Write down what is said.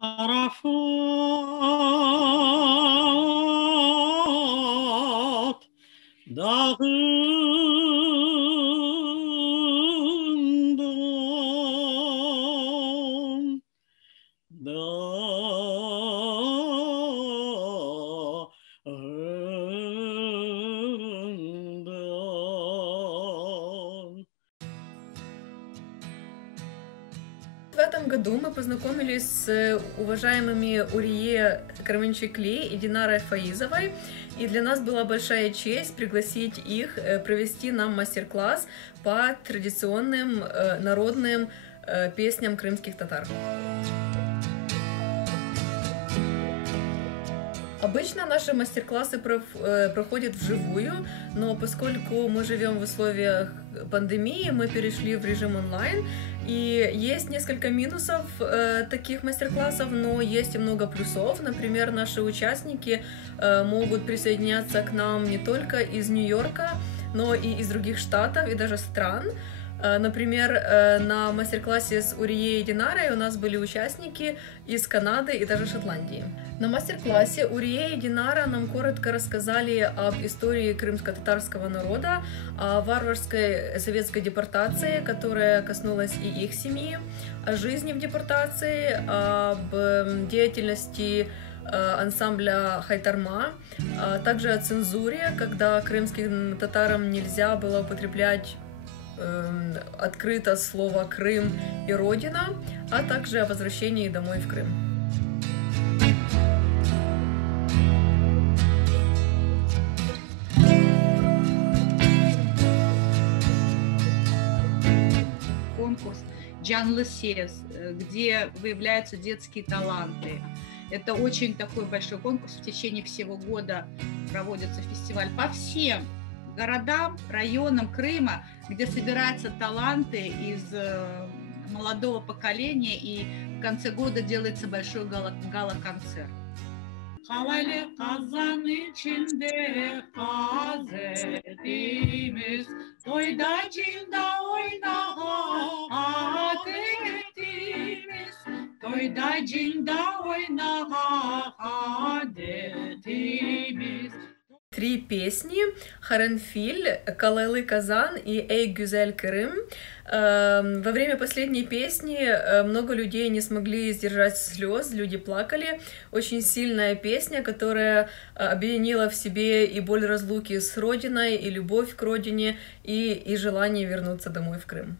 Arafat dağından dağından. В этом году мы познакомились с уважаемыми Урие Карменчикли и Динарой Фаизовой, и для нас была большая честь пригласить их провести нам мастер-класс по традиционным народным песням крымских татар. Обычно наши мастер-классы проходят вживую, но поскольку мы живем в условиях пандемии, мы перешли в режим онлайн, и есть несколько минусов таких мастер-классов, но есть и много плюсов. Например, наши участники могут присоединяться к нам не только из Нью-Йорка, но и из других штатов и даже стран. Например, на мастер-классе с Урией и Динарой у нас были участники из Канады и даже Шотландии. На мастер-классе Урия и Динара нам коротко рассказали об истории крымско-татарского народа, о варварской советской депортации, которая коснулась и их семьи, о жизни в депортации, об деятельности ансамбля Хайтарма, а также о цензуре, когда крымским татарам нельзя было употреблять открыто слово «Крым» и «Родина», а также о возвращении домой в Крым. Конкурс «Canlı Ses», где выявляются детские таланты. Это очень такой большой конкурс. В течение всего года проводится фестиваль по всем городам, районам Крыма, где собираются таланты из молодого поколения, и в конце года делается большой гала-концерт. Havaylı kazan içinde hazretimiz, Toydacında oyna adetimiz, Toydacında oyna adetimiz. Три песни: Харенфиль, Калайлы Казан и Эй Гюзель Крым. Во время последней песни много людей не смогли сдержать слез, люди плакали. Очень сильная песня, которая объединила в себе и боль разлуки с родиной, и любовь к родине, и желание вернуться домой в Крым.